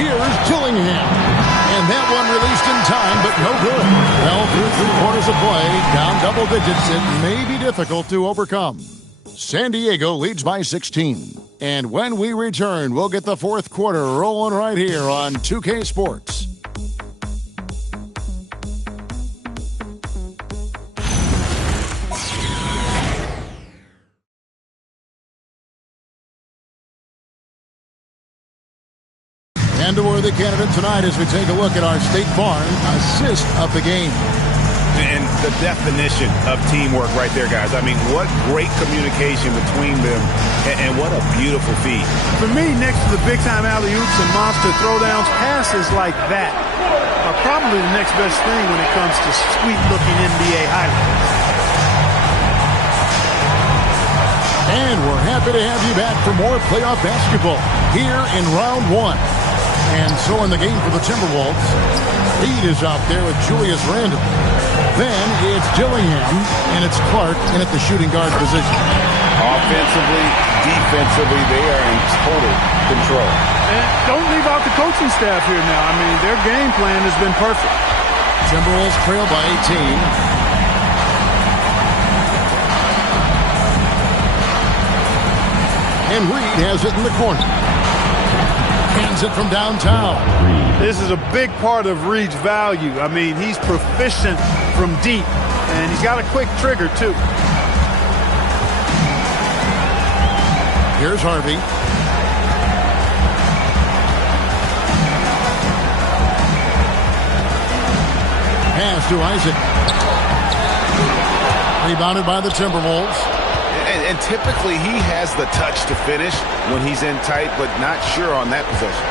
Here's Dillingham. And that one released in time, but no good. Well, through 3 quarters of play, down double digits, it may be difficult to overcome. San Diego leads by 16. And when we return, we'll get the fourth quarter rolling right here on 2K Sports. And a worthy candidate tonight as we take a look at our State Farm assist of the game. And the definition of teamwork right there, guys. I mean, what great communication between them, and what a beautiful feed. For me, next to the big-time alley-oops and monster throwdowns, passes like that are probably the next best thing when it comes to sweet-looking NBA highlights. And we're happy to have you back for more playoff basketball here in round one. And so in the game for the Timberwolves, Reed is out there with Julius Randle. Then it's Dillingham, and it's Clark in at the shooting guard position. Offensively, defensively, they are in total control. And don't leave out the coaching staff here now. I mean, their game plan has been perfect. Timberwolves trail by 18. And Reed has it in the corner. Hands it from downtown. This is a big part of Reed's value. I mean, he's proficient from deep, and he's got a quick trigger, too. Here's Harvey. Pass to Isaac. Rebounded by the Timberwolves. And typically he has the touch to finish when he's in tight, but not sure on that possession.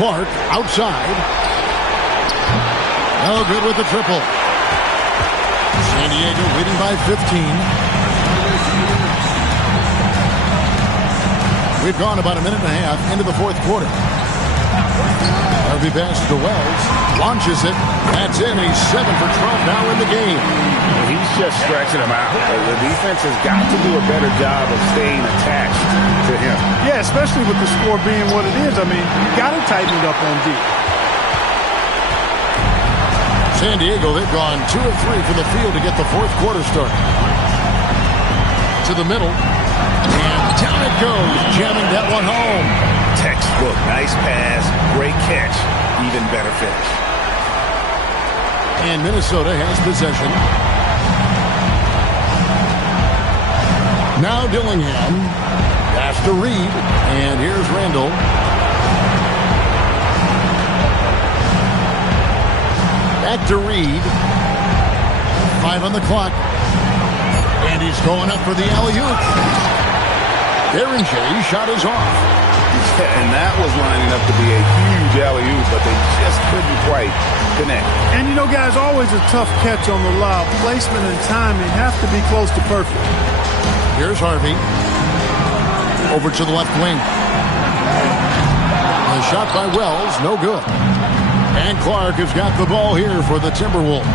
Clark outside. No good with the triple. San Diego leading by 15. We've gone about a minute and a half into the fourth quarter. Harvey pass to Wells. Launches it. That's in. He's 7 for 12 now in the game. He's just stretching him out. The defense has got to do a better job of staying attached to him. Yeah, especially with the score being what it is. I mean, you got to tighten it up on deep. San Diego, they've gone 2 of 3 from the field to get the fourth quarter started. To the middle. And down it goes. Jamming that one home. Textbook. Nice pass. Great catch. Even better finish. And Minnesota has possession. Now Dillingham. Pass to Reed. And here's Randle. Back to Reed. 5 on the clock. And he's going up for the alley-oop. Berenger's shot is off. And that was lining up to be a huge alley-oop, but they just couldn't quite connect. And, you know, guys, always a tough catch on the lob. Placement and timing have to be close to perfect. Here's Harvey. Over to the left wing. A shot by Wells, no good. And Clark has got the ball here for the Timberwolves.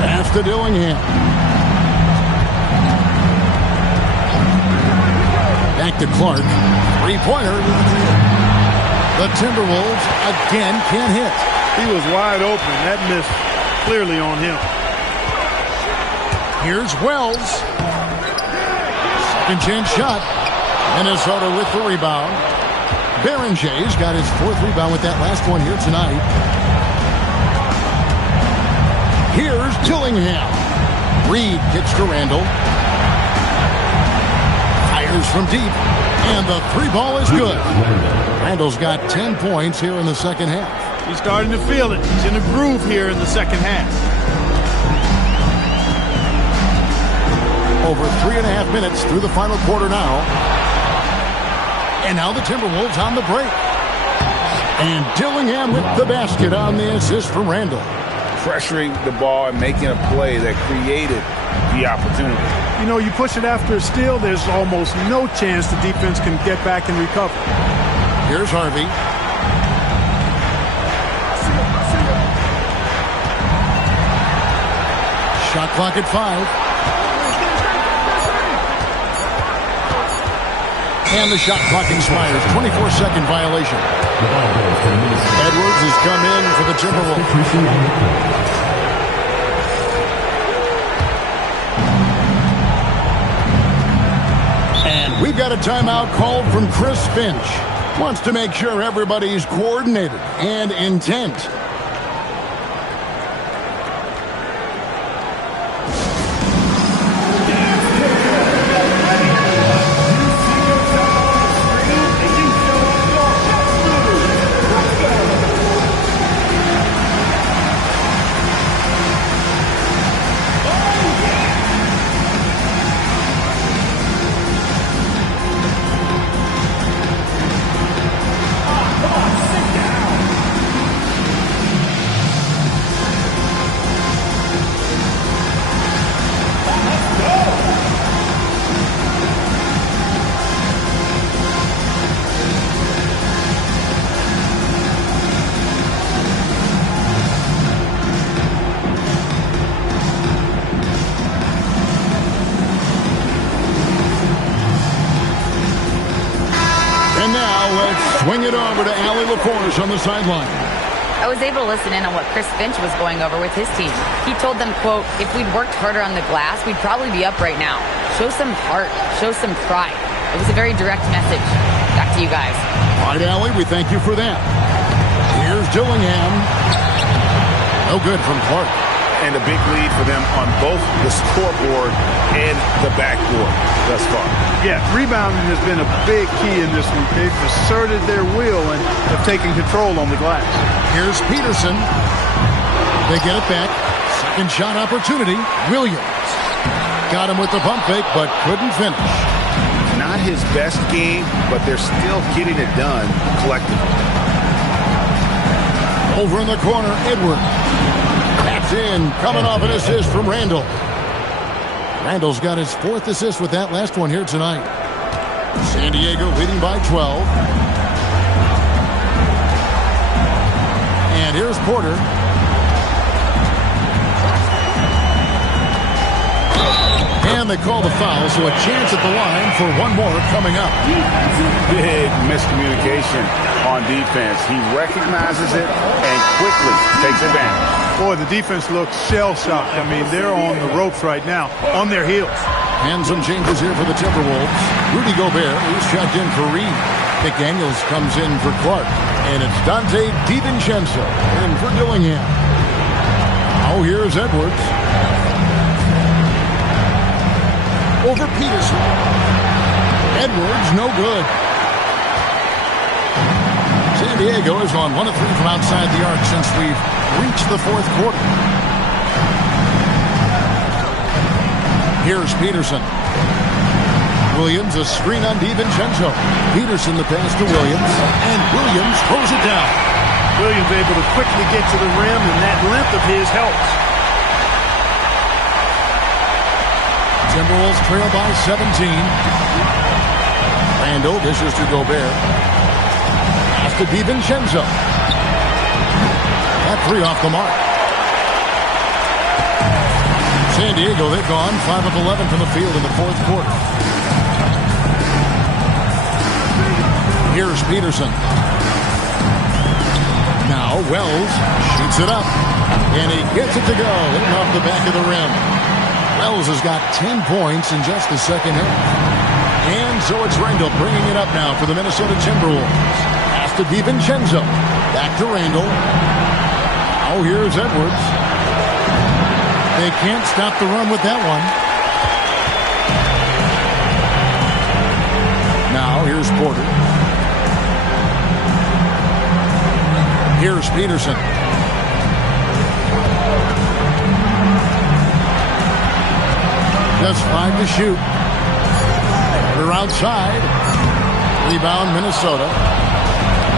Pass to Dillingham. Back to Clark. Three-pointer. The Timberwolves again can't hit. He was wide open. That missed clearly on him. Here's Wells. Second chance shot. Minnesota with the rebound. Berenger's got his 4th rebound with that last one here tonight. Here's Dillingham. Reed kicks to Randle. From deep, and the 3-ball is good. Randle's got 10 points here in the second half. He's starting to feel it. He's in a groove here in the second half. Over 3.5 minutes through the final quarter now. And now the Timberwolves on the break. And Dillingham with the basket on the assist from Randle. Pressuring the ball and making a play that created the opportunity. You know, you push it after a steal, there's almost no chance the defense can get back and recover. Here's Harvey. Shot clock at 5. And the shot clock expires. 24-second violation. Edwards has come in for the Timberwolves. We've got a timeout called from Chris Finch. Wants to make sure everybody's coordinated and intent. force on the sideline. I was able to listen in on what Chris Finch was going over with his team. He told them, quote, if we'd worked harder on the glass, we'd probably be up right now. Show some heart. Show some pride. It was a very direct message. Back to you guys. All right, Allie, we thank you for that. Here's Dillingham. No good from Clark. And a big lead for them on both the scoreboard and the backboard thus far. Yeah, rebounding has been a big key in this one. They've asserted their will and have taken control on the glass. Here's Peterson. They get it back. Second shot opportunity. Williams. Got him with the pump fake, but couldn't finish. Not his best game, but they're still getting it done collectively. Over in the corner, Edwards. That's in, coming off an assist from Randall. Randall's got his 4th assist with that last one here tonight. San Diego leading by 12. And here's Porter. And they call the foul, so a chance at the line for one more coming up. Big miscommunication on defense. He recognizes it and quickly takes advantage. Boy, the defense looks shell-shocked. I mean, they're on the ropes right now, on their heels. And some changes here for the Timberwolves. Rudy Gobert, he's checked in for Reed. McDaniels comes in for Clark. And it's Dante DiVincenzo in for Dillingham. Oh, here's Edwards. Over Peterson. Edwards, no good. San Diego is on 1 of 3 from outside the arc since we've reached the 4th quarter. Here's Peterson. Williams, a screen on DiVincenzo. Peterson, the pass to Williams. And Williams throws it down. Williams able to quickly get to the rim, and that length of his helps. Timberwolves trail by 17. Randall dishes to Gobert. Pass to DiVincenzo. That 3 off the mark. San Diego, they've gone 5 of 11 from the field in the 4th quarter. Here's Peterson. Now Wells shoots it up. And he gets it to go. Hitting off the back of the rim. Wells has got 10 points in just the second half. And so it's Randall bringing it up now for the Minnesota Timberwolves. Pass to DiVincenzo. Back to Randall. Now here's Edwards. They can't stop the run with that one. Now here's Porter. Here's Peterson. Just 5 to shoot. We're outside. Rebound Minnesota.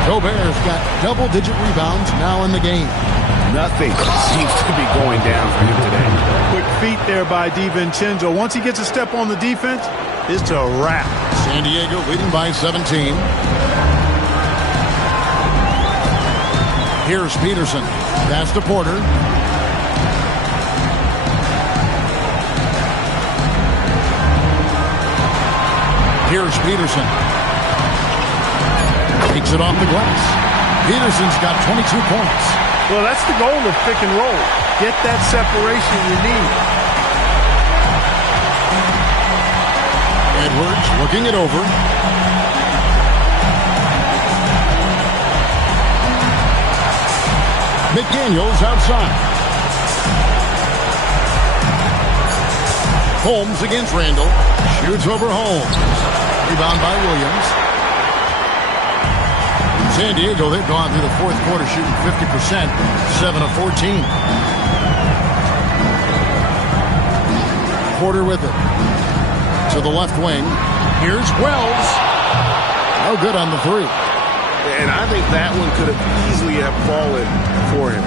Gobert's got double-digit rebounds now in the game. Nothing seems to be going down for him today. Quick feet there by DiVincenzo. Once he gets a step on the defense, it's a wrap. San Diego leading by 17. Here's Peterson. Pass to Porter. Here's Peterson. Takes it off the glass. Peterson's got 22 points. Well, that's the goal of pick and roll. Get that separation you need. Edwards looking it over. McDaniels outside. Holmes against Randall. Shoots over Holmes. Rebound by Williams. San Diego, they've gone through the 4th quarter shooting 50%, 7 of 14. Porter with it. To the left wing. Here's Wells. No good on the 3. And I think that one could have easily have fallen for him.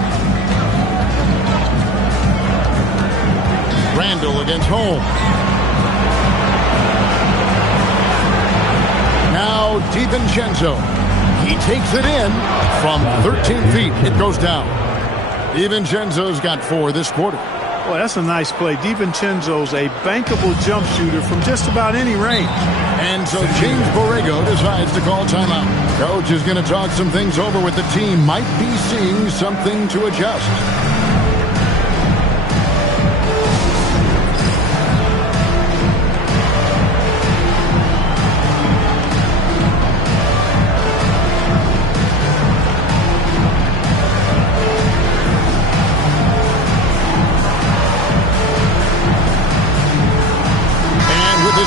Randall against Holmes. Now DiVincenzo. He takes it in from 13 feet. It goes down. DiVincenzo's got 4 this quarter. Well, that's a nice play. DiVincenzo's a bankable jump shooter from just about any range. And so James Borrego decides to call timeout. Coach is going to talk some things over with the team. Might be seeing something to adjust.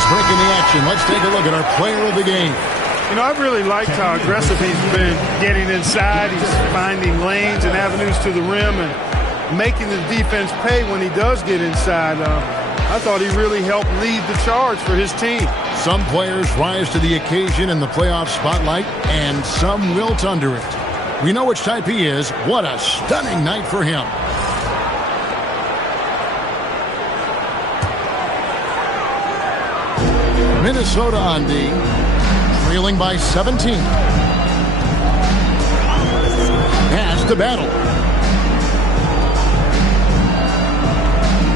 Breaking the action. Let's take a look at our player of the game. You know, I've really liked how aggressive he's been getting inside. He's finding lanes and avenues to the rim and making the defense pay when he does get inside. I thought he really helped lead the charge for his team. Some players rise to the occasion in the playoff spotlight, and some wilt under it. We know which type he is. What a stunning night for him. Minnesota on D, trailing by 17. Pass to Battle.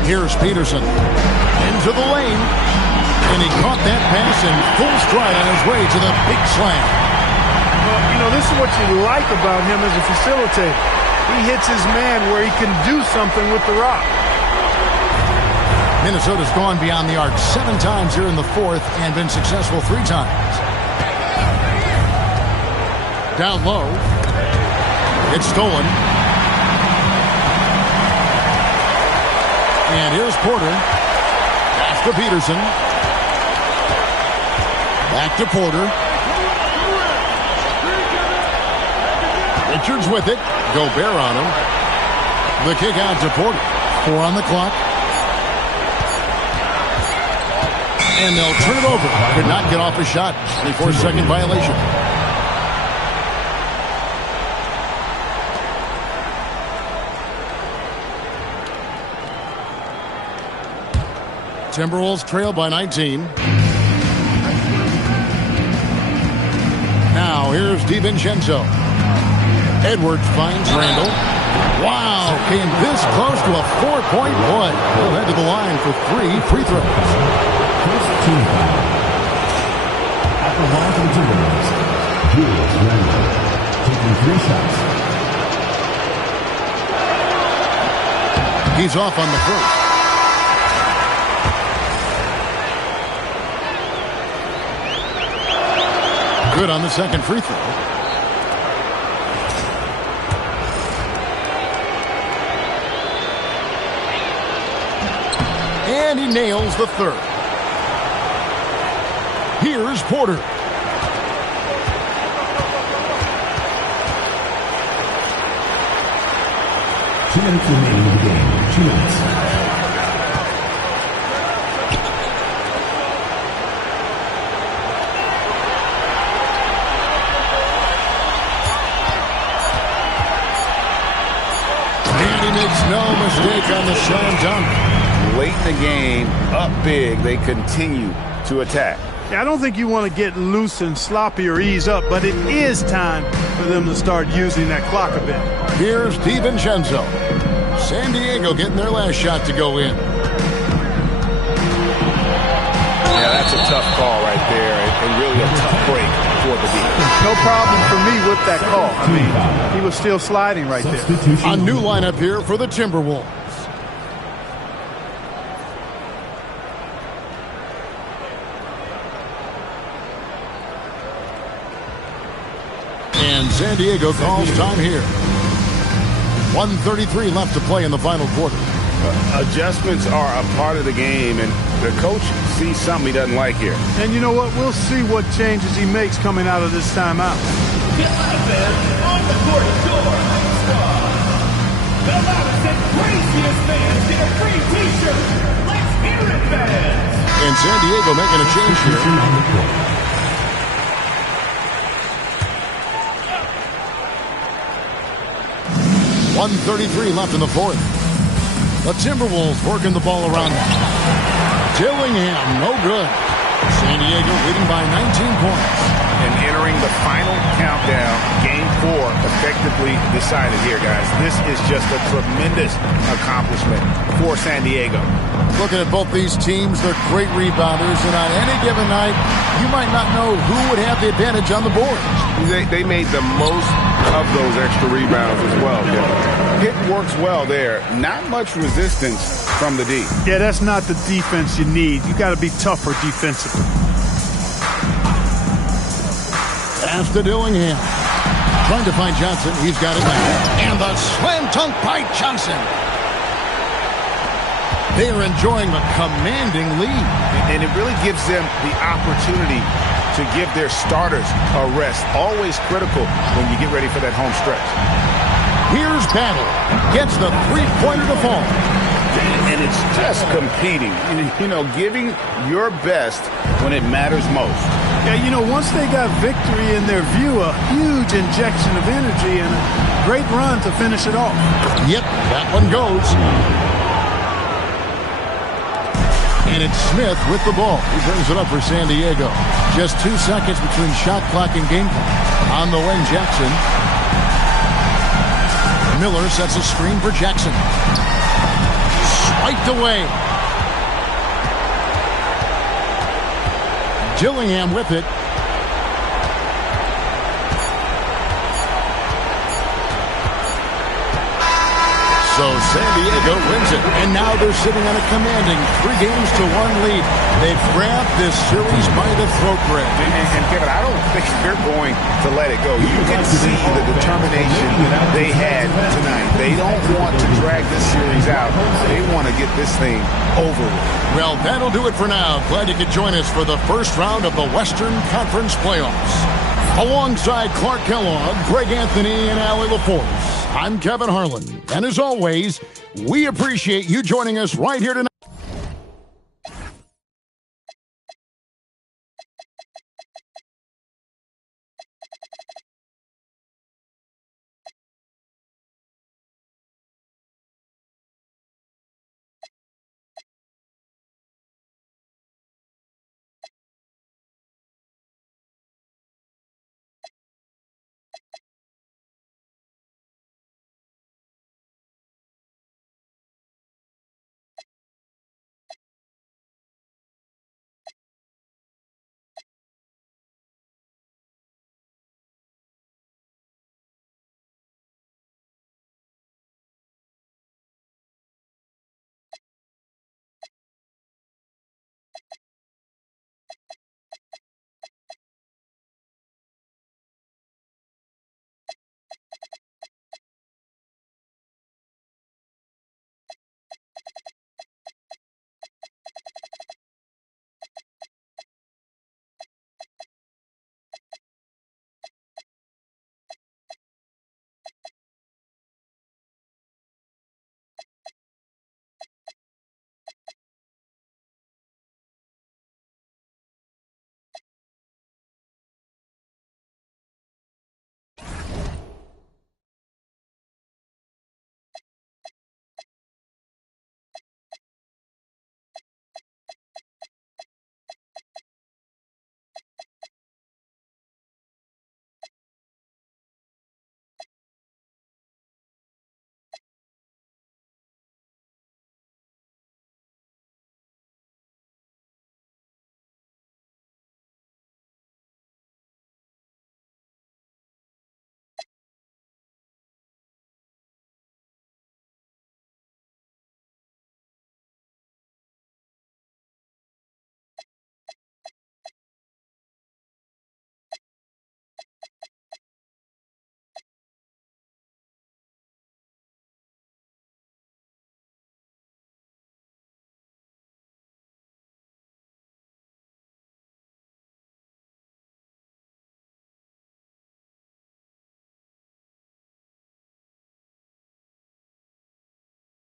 Here's Peterson into the lane, and he caught that pass in full stride on his way to the big slam. Well, you know, this is what you like about him as a facilitator. He hits his man where he can do something with the rock. Minnesota's gone beyond the arc 7 times here in the fourth and been successful 3 times. Down low. It's stolen. And here's Porter. Pass to Peterson. Back to Porter. Richards with it. Gobert on him. The kick out to Porter. 4 on the clock. And they'll turn it over. Could not get off a shot. 24-second violation. Timberwolves trail by 19. Now here's DiVincenzo. Edwards finds Randall. Wow, came this close to a 4-point play. He'll head to the line for 3 free throws. First team foul. At the line for the Timberwolves, Julius Randle, taking 3 shots. He's off on the first. Good on the second free throw. And he nails the third. Here's Porter. 2 minutes remaining in the game. 2 minutes. And he makes no mistake on the slam dunk. Late in the game, up big, they continue to attack. Yeah, I don't think you want to get loose and sloppy or ease up, but it is time for them to start using that clock a bit. Here's DiVincenzo. San Diego getting their last shot to go in. Yeah, that's a tough call right there, and really a tough break for the defense. No problem for me with that call. I mean, he was still sliding right there. A new lineup here for the Timberwolves. And San Diego calls time here. 1:33 left to play in the final quarter. Adjustments are a part of the game, and the coach sees something he doesn't like here. And you know what? We'll see what changes he makes coming out of this timeout. The loudest and craziest fans get a free t-shirt. Let's hear it, fans. And San Diego making a change here. 1:33 left in the fourth. The Timberwolves working the ball around. Dillingham, no good. San Diego leading by 19 points. And entering the final countdown, Game 4 effectively decided here, guys. This is just a tremendous accomplishment for San Diego. Looking at both these teams, they're great rebounders, and on any given night, you might not know who would have the advantage on the board. They made the most of those extra rebounds as well, Kevin. It works well there. Not much resistance from the D. Yeah, that's not the defense you need. You got to be tougher defensively. Pass to Dillingham. Trying to find Johnson. He's got it back. And the slam dunk by Johnson. They are enjoying a commanding lead. And it really gives them the opportunity to give their starters a rest. Always critical when you get ready for that home stretch. Here's Battle. Gets the three-pointer to fall. And it's just competing. You know, giving your best when it matters most. Yeah, you know, once they got victory in their view, a huge injection of energy and a great run to finish it off. Yep, that one goes. And it's Smith with the ball. He brings it up for San Diego. Just 2 seconds between shot clock and game clock. On the wing, Jackson. Miller sets a screen for Jackson. Swiped away. Dillingham with it. So San Diego wins it. And now they're sitting on a commanding 3-1 lead. They've grabbed this series by the throat, Greg. And Kevin, I don't think they're going to let it go. You can see the determination they had tonight. They don't want to drag this series out. They want to get this thing over with. Well, that'll do it for now. Glad you could join us for the first round of the Western Conference Playoffs. Alongside Clark Kellogg, Greg Anthony, and Allie LaForce, I'm Kevin Harlan. And as always, we appreciate you joining us right here tonight.